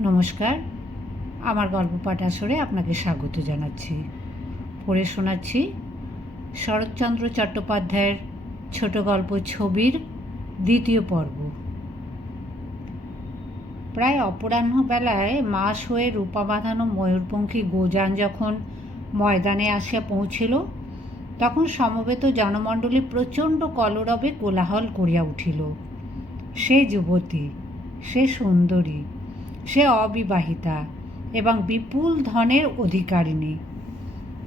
নমস্কার, আমার গল্প পাঠ আসরে আপনাকে স্বাগত জানাচ্ছি। পড়ে শোনাচ্ছি শরৎচন্দ্র চট্টোপাধ্যায়ের ছোট গল্প ছবির দ্বিতীয় পর্ব। প্রায় অপরাহ্ন বেলায় মাস হয়ে রূপা বাঁধানো ময়ূরপঙ্খী গোযান যখন ময়দানে আসিয়া পৌঁছিল, তখন সমবেত জনমণ্ডলী প্রচণ্ড কলরবে কোলাহল করিয়া উঠিল। সে যুবতী, সে সুন্দরী, সে অবিবাহিতা এবং বিপুল ধনের অধিকারিণী।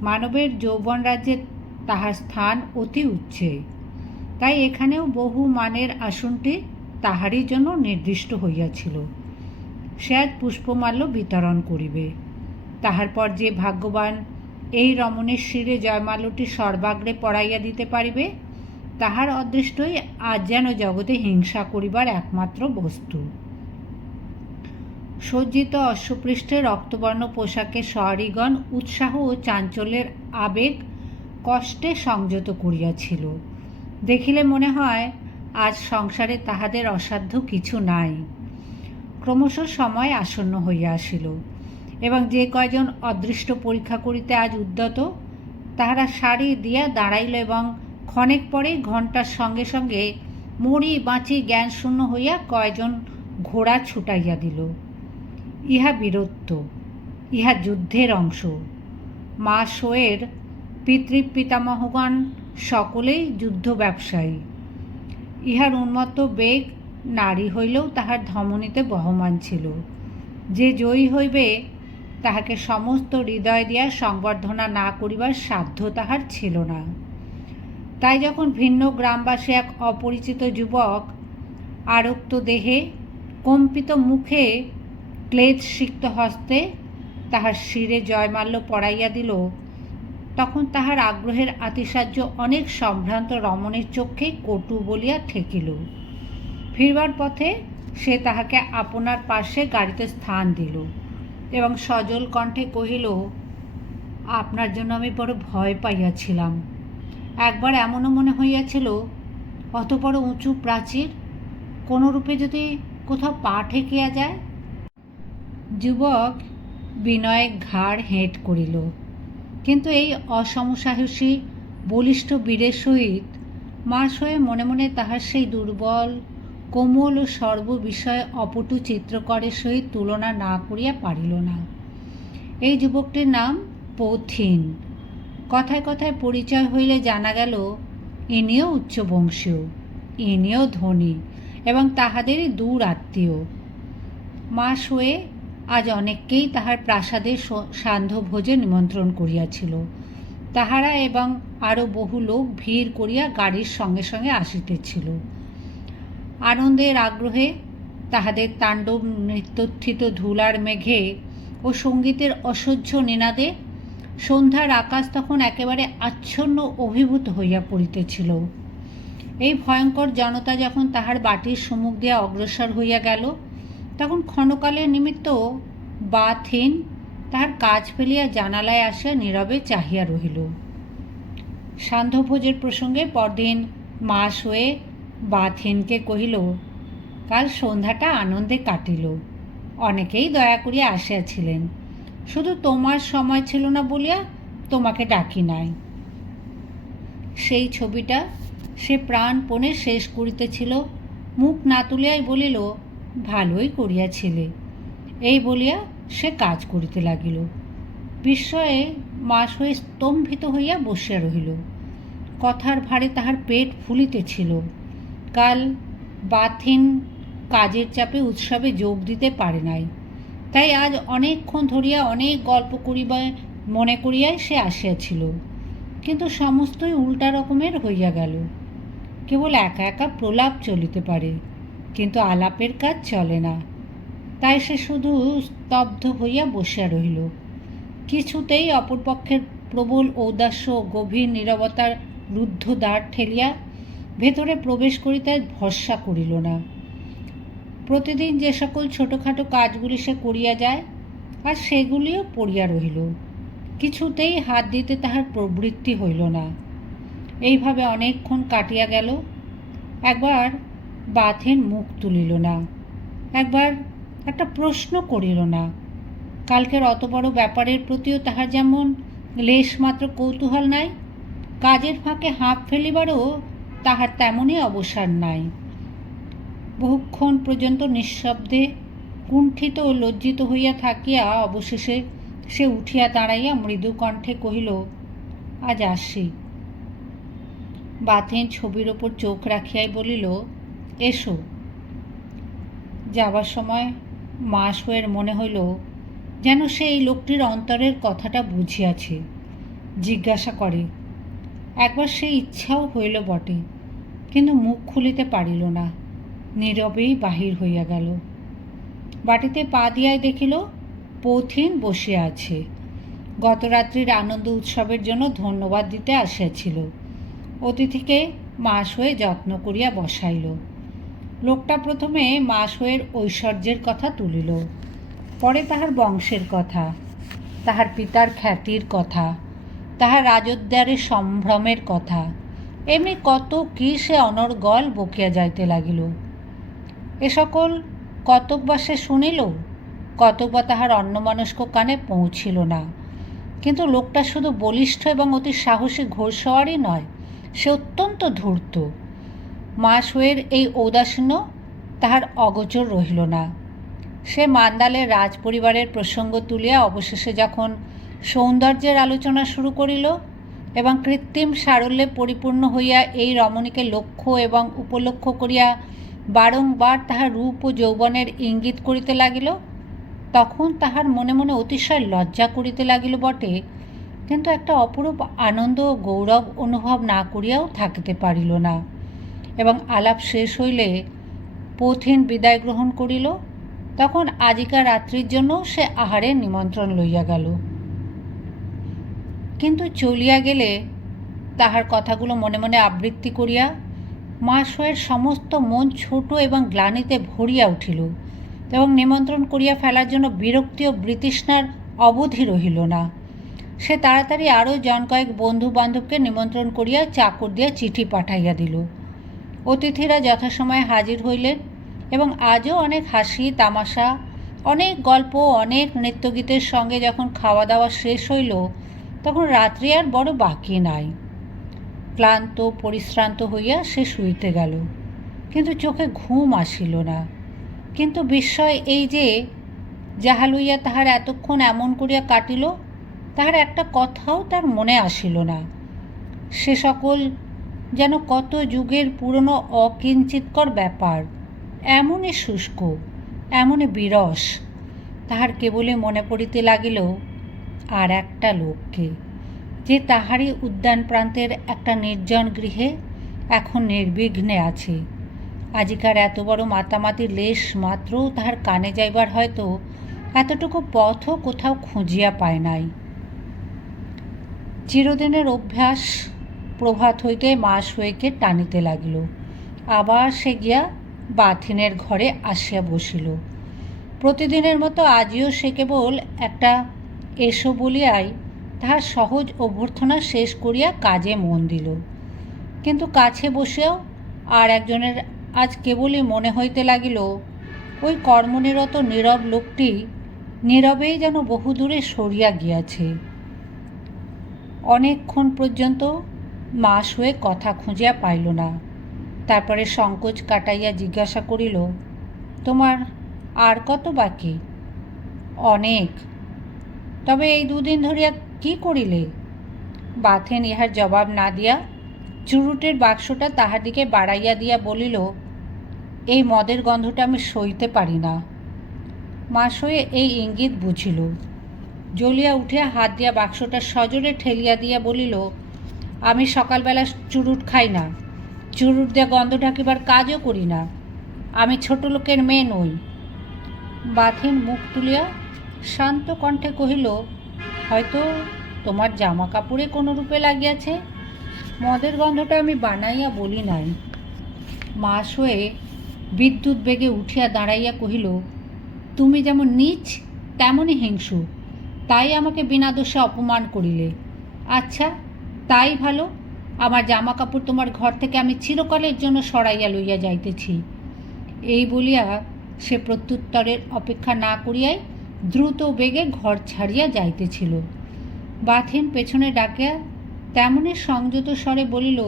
মানবের যৌবন রাজ্যে তাহার স্থান অতি উচ্চে, তাই এখানেও বহু মানের আসনটি তাহারই জন্য নির্দিষ্ট হইয়াছিল। সে আজ পুষ্পমাল্য বিতরণ করিবে। তাহার পর যে ভাগ্যবান এই রমণীর শিরে জয়মাল্যটি সর্বাগ্রে পড়াইয়া দিতে পারিবে, তাহার অদৃষ্টই আজ যেন জগতে হিংসা করিবার একমাত্র বস্তু। সজ্জিত অশ্বপৃষ্ঠে রক্তবর্ণ পোশাকে শহরীগণ উৎসাহ ও চাঞ্চল্যের আবেগ কষ্টে সংযত করিয়াছিল। দেখিলে মনে হয় আজ সংসারে তাহাদের অসাধ্য কিছু নাই। ক্রমশ সময় আসন্ন হইয়া আসিল এবং যে কয়জন অদৃষ্ট পরীক্ষা করিতে আজ উদ্যত, তাহারা সারি দিয়া দাঁড়াইল এবং ক্ষণেক পরেই ঘণ্টার সঙ্গে সঙ্গে মরি বাঁচি জ্ঞানশূন্য হইয়া কয়জন ঘোড়া ছুটাইয়া দিল। ইহা বীরত্ব, ইহা যুদ্ধের অংশ। মা শোয়ের পিতৃপিতামহগণ সকলেই যুদ্ধ ব্যবসায়ী। ইহার উন্মত্ত বেগ নারী হইলেও তাহার ধমনীতে বহমান ছিল। যে জয়ী হইবে, তাহাকে সমস্ত হৃদয় দিয়া সংবর্ধনা না করিবার সাধ্য তাহার ছিল না। তাই যখন ভিন্ন গ্রামবাসী এক অপরিচিত যুবক আরক্ত দেহে, কম্পিত মুখে, ক্লেদ সিক্ত হস্তে তাহার শিরে জয়মাল্য পড়াইয়া দিল, তখন তাহার আগ্রহের আতিশায্য অনেক সম্ভ্রান্ত রমণীর চক্ষে কটু বলিয়া ঠেকিল। ফিরবার পথে সে তাহাকে আপনার পার্শ্বে গাড়িতে স্থান দিল এবং সজল কণ্ঠে কহিল, আপনার জন্য আমি বড় ভয় পাইয়াছিলাম। একবার এমনও মনে হইয়াছিল, অত বড় উঁচু প্রাচীর কোনোরূপে যদি কোথাও পা ঠেকিয়া যায়। যুবক বিনয়ে ঘাড় হেঁট করিল, কিন্তু এই অসমসাহসী বলিষ্ঠ বীরের সহিত মাস হয়ে মনে মনে তাহার সেই দুর্বল কোমল ও সর্ববিষয়ে অপটু চিত্রকরের সহিত তুলনা না করিয়া পারিল না। এই যুবকটির নাম পৌথিন। কথায় কথায় পরিচয় হইলে জানা গেল ইনিও উচ্চবংশীয়, ইনিও ধনী এবং তাহাদেরই দূর আত্মীয়। মাস হয়ে আজ অনেককেই তাহার প্রাসাদে সান্ধ্যভোজে নিমন্ত্রণ করিয়াছিল। তাহারা এবং আরও বহু লোক ভিড় করিয়া গাড়ির সঙ্গে সঙ্গে আসিতেছিল। আনন্দের আগ্রহে তাহাদের তাণ্ডব নৃত্যোত্থিত ধুলার মেঘে ও সঙ্গীতের অসহ্য নিনাদে সন্ধ্যার আকাশ তখন একেবারে আচ্ছন্ন অভিভূত হইয়া পড়িতেছিল। এই ভয়ঙ্কর জনতা যখন তাহার বাটির সম্মুখ দিয়া অগ্রসর হইয়া গেল, তখন ক্ষণকালের নিমিত্ত বাথিন তাহার কাজ ফেলিয়া জানালায় আসিয়া নীরবে চাহিয়া রহিল। সান্ধ্যভোজের প্রসঙ্গে পরদিন মাস হয়ে বাথিনকে কহিল, কাল সন্ধ্যাটা আনন্দে কাটিল। অনেকেই দয়া করিয়া আসিয়াছিলেন, শুধু তোমার সময় ছিল না বলিয়া তোমাকে ডাকি নাই। সেই ছবিটা সে প্রাণপণে শেষ করিতেছিল, মুখ না তুলিয়াই বলিল, ভালোই করিয়াছিলে। এই বলিয়া সে কাজ করিতে লাগিল। বিস্ময়ে মাস হয়ে স্তম্ভিত হইয়া বসিয়া রহিল। কথার ভারে তাহার পেট ফুলিতেছিল। কাল বাথিন কাজের চাপে উৎসবে যোগ দিতে পারে নাই, তাই আজ অনেকক্ষণ ধরিয়া অনেক গল্প করিবার মনে করিয়াই সে আসিয়াছিল। কিন্তু সমস্তই উল্টা রকমের হইয়া গেল। কেবল একা একা প্রলাপ চলিতে পারে, কিন্তু আলাপের কাজ চলে না। তাই সে শুধু স্তব্ধ হইয়া বসিয়া রহিল। কিছুতেই অপরপক্ষের প্রবল ঔদাস্য ও গভীর নীরবতার রুদ্ধ দ্বার ঠেলিয়া ভেতরে প্রবেশ করিতে ভরসা করিল না। প্রতিদিন যে সকল ছোটোখাটো কাজগুলি সে করিয়া যায়, আর সেগুলিও পড়িয়া রহিল। কিছুতেই হাত দিতে তাহার প্রবৃত্তি হইল না। এইভাবে অনেকক্ষণ কাটিয়া গেল। একবার বাথিন মুখ তুলিল না, একবার একটা প্রশ্ন করিল না। কালকের অত বড় ব্যাপারের প্রতিও তাহার যেমন লেশমাত্র কৌতূহল নাই, কাজের ফাঁকে হাঁপ ফেলিবারও তাহার তেমনই অবসর নাই। বহুক্ষণ পর্যন্ত নিঃশব্দে কুণ্ঠিত ও লজ্জিত হইয়া থাকিয়া অবশেষে সে উঠিয়া দাঁড়াইয়া মৃদু কণ্ঠে কহিল, আজ আসি। বাথেন ছবির ওপর চোখ রাখিয়াই বলিল, এসো। যাবার সময় মাসওয়ের মনে হইল যেন সে এই লোকটির অন্তরের কথাটা বুঝিয়াছে। জিজ্ঞাসা করে, একবার সে ইচ্ছাও হইল বটে, কিন্তু মুখ খুলিতে পারিল না, নীরবেই বাহির হইয়া গেল। বাটিতে পা দিয়াই দেখিল পথিন বসিয়া আছে। গত রাত্রির আনন্দ উৎসবের জন্য ধন্যবাদ দিতে আসিয়াছিল। অতিথিকে মাসওয়ে যত্ন করিয়া বসাইল। লোকটা প্রথমে মাসওয়ের ঐশ্বর্যের কথা তুলিল, পরে তাহার বংশের কথা, তাহার পিতার খ্যাতির কথা, তাহার রাজোদ্যারের সম্ভ্রমের কথা, এমনি কত কি সে অনর্গল বকিয়া যাইতে লাগিল। এ সকল কতকবা সে শুনিল, কতকবা তাহার অন্যমনস্ক কানে পৌঁছিল না। কিন্তু লোকটা শুধু বলিষ্ঠ এবং অতি সাহসী ঘোড়সওয়ারই নয়, সে অত্যন্ত ধূর্ত। মাসওয়ের এই ঔদাসীন্য তাহার অগোচর রহিল না। সে মান্দালের রাজপরিবারের প্রসঙ্গ তুলিয়া অবশেষে যখন সৌন্দর্যের আলোচনা শুরু করিল এবং কৃত্রিম সারল্যে পরিপূর্ণ হইয়া এই রমণীকে লক্ষ্য এবং উপলক্ষ্য করিয়া বারংবার তাহার রূপ ও যৌবনের ইঙ্গিত করিতে লাগিল, তখন তাহার মনে মনে অতিশয় লজ্জা করিতে লাগিল বটে, কিন্তু একটা অপরূপ আনন্দ ও গৌরব অনুভব না করিয়াও থাকিতে পারিল না। এবং আলাপ শেষ হইলে পথিন বিদায় গ্রহণ করিল। তখন আজিকা রাত্রির জন্য সে আহারের নিমন্ত্রণ লইয়া গেল। কিন্তু চলিয়া গেলে তাহার কথাগুলো মনে মনে আবৃত্তি করিয়া মাসওয়ের সমস্ত মন ছোট এবং গ্লানিতে ভরিয়া উঠিল, এবং নিমন্ত্রণ করিয়া ফেলার জন্য বিরক্তি ও বৃতৃষ্ণার অবধি রহিল না। সে তাড়াতাড়ি আরও জন কয়েক বন্ধু বান্ধবকে নিমন্ত্রণ করিয়া চাকর দিয়া চিঠি পাঠাইয়া দিল। অতিথিরা যথাসময়ে হাজির হইলেন এবং আজও অনেক হাসি তামাশা, অনেক গল্প, অনেক নৃত্যগীতের সঙ্গে যখন খাওয়া দাওয়া শেষ হইল, তখন রাত্রি আর বড় বাকি নাই। ক্লান্ত পরিশ্রান্ত হইয়া সে শুইতে গেল, কিন্তু চোখে ঘুম আসিল না। কিন্তু বিস্ময় এই যে, যাহা লইয়া তাহার এতক্ষণ এমন করিয়া কাটিল, তাহার একটা কথাও তার মনে আসিল না। সে সকল যেন কত যুগের পুরনো অকিঞ্চিতকর ব্যাপার, এমনই শুষ্ক, এমনই বিরস। তাহার কেবলই মনে পড়িতে লাগিল আর একটা লোককে, যে তাহারই উদ্যান প্রান্তের একটা নির্জন গৃহে এখন নির্বিঘ্নে আছে। আজিকার এত বড় মাতামাতির লেশ মাত্রও তাহার কানে যাইবার হয়তো এতটুকু পথও কোথাও খুঁজিয়া পায় নাই। চিরদিনের অভ্যাস প্রভাত হইতে মাসওয়েকে টানিতে লাগিল। আবার সে গিয়া বাথিনের ঘরে আসিয়া বসিল। প্রতিদিনের মতো আজও সে কেবল একটা এসো বলিয়াই তাহার সহজ অভ্যর্থনা শেষ করিয়া কাজে মন দিল। কিন্তু কাছে বসিয়াও আর একজনের আজ কেবলই মনে হইতে লাগিল, ওই কর্মনিরত নীরব লোকটি নীরবেই যেন বহুদূরে সরিয়া গিয়াছে। অনেকক্ষণ পর্যন্ত মাসওয়ে কথা খুঁজিয়া পাইল না। তারপরে সংকোচ কাটাইয়া জিজ্ঞাসা করিল, তোমার আর কত বাকি? অনেক। তবে এই দুদিন ধরিয়া কি করিলে? বাথেন ইহার জবাব না দিয়া চুরুটের বাক্সটা তাহার দিকে বাড়াইয়া দিয়া বলিল, এই মদের গন্ধটা আমি সইতে পারি না। মাসওয়ে এই ইঙ্গিত বুঝিল। জ্বলিয়া উঠিয়া হাত দিয়া বাক্সটা সজোরে ঠেলিয়া দিয়া বলিল, আমি সকালবেলা চুরুট খাই না, চুরুট দিয়া গন্ধ ঢাকিবার কাজও করি না, আমি ছোট লোকের মেয়ে নই। বাথেন মুখ তুলিয়া শান্ত কণ্ঠে কহিল, হয়তো তোমার জামা কাপড়ে কোনো রূপে লাগিয়াছে, মদের গন্ধটা আমি বানাইয়া বলি নাই। মাসওয়ে বিদ্যুৎ বেগে উঠিয়া দাঁড়াইয়া কহিল, তুমি যেমন নীচ তেমনই হিংসু, তাই আমাকে বিনা দোষে অপমান করিলে। আচ্ছা, তাই ভালো, আমার জামা কাপড় তোমার ঘর থেকে আমি চিরকালের জন্য সরাইয়া লইয়া যাইতেছি। এই বলিয়া সে প্রত্যুত্তরের অপেক্ষা না করিয়াই দ্রুত বেগে ঘর ছাড়িয়া যাইতেছিল। বাথিন পেছনে ডাকিয়া তেমনি সংযত স্বরে বলিল,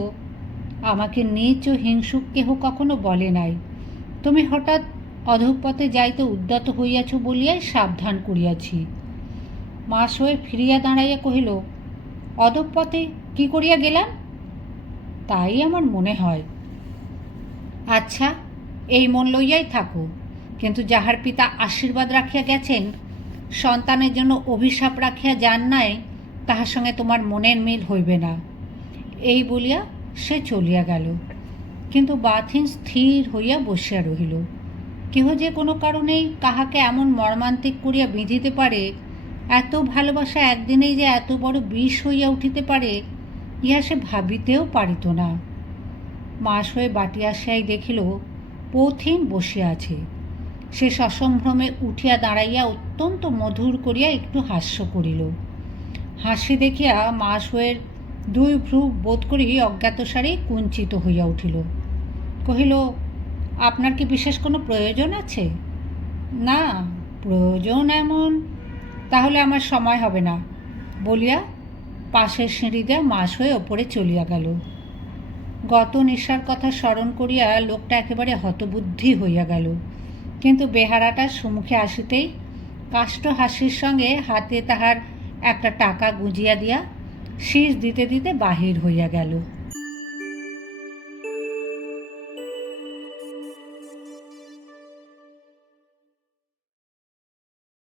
আমাকে নীচ ও হিংসুক কেহ কখনো বলে নাই। তুমি হঠাৎ অধঃপথে যাইতে উদ্যত হইয়াছ বলিয়াই সাবধান করিয়াছি। মাসোয় ফিরিয়া দাঁড়াইয়া কহিল, অধঃপথে কি করিয়া গেলাম? তাই আমার মনে হয়। আচ্ছা, এই মন লইয়াই থাকো, কিন্তু যাহার পিতা আশীর্বাদ রাখিয়া গেছেন, সন্তানের জন্য অভিশাপ রাখিয়া যান নাই, তাহার সঙ্গে তোমার মনের মিল হইবে না। এই বলিয়া সে চলিয়া গেল। কিন্তু বাথিন স্থির হইয়া বসিয়া রহিল। কেহ যে কোনো কারণেই কাহাকে এমন মর্মান্তিক করিয়া বিঁধিতে পারে, এত ভালোবাসা একদিনেই যে এত বড় বিষ হইয়া উঠিতে পারে, ইহা সে ভাবিতেও পারিত না। মাস হয়ে বাটি আসিয়াই দেখিল পথিন বসিয়া আছে। সে সসম্ভ্রমে উঠিয়া দাঁড়াইয়া অত্যন্ত মধুর করিয়া একটু হাস্য করিল। হাসি দেখিয়া মাস হয়ে দুই ভ্রু বোধ করি অজ্ঞাতসারেই কুঞ্চিত হইয়া উঠিল। কহিল, আপনার কি বিশেষ কোনো প্রয়োজন আছে? না, প্রয়োজন এমন তাহলে আমার সময় হবে না বলিয়া পাশের সিঁড়ি দিয়া মাস হয়ে ওপরে চলিয়া গেল। গত নিশার কথা স্মরণ করিয়া লোকটা একেবারে হতবুদ্ধি হইয়া গেল। কিন্তু বেহারাটার সম্মুখে আসিতেই কাষ্ঠ হাসির সঙ্গে হাতে তাহার একটা টাকা গুঁজিয়া দিয়া শীষ দিতে দিতে বাহির হইয়া গেল।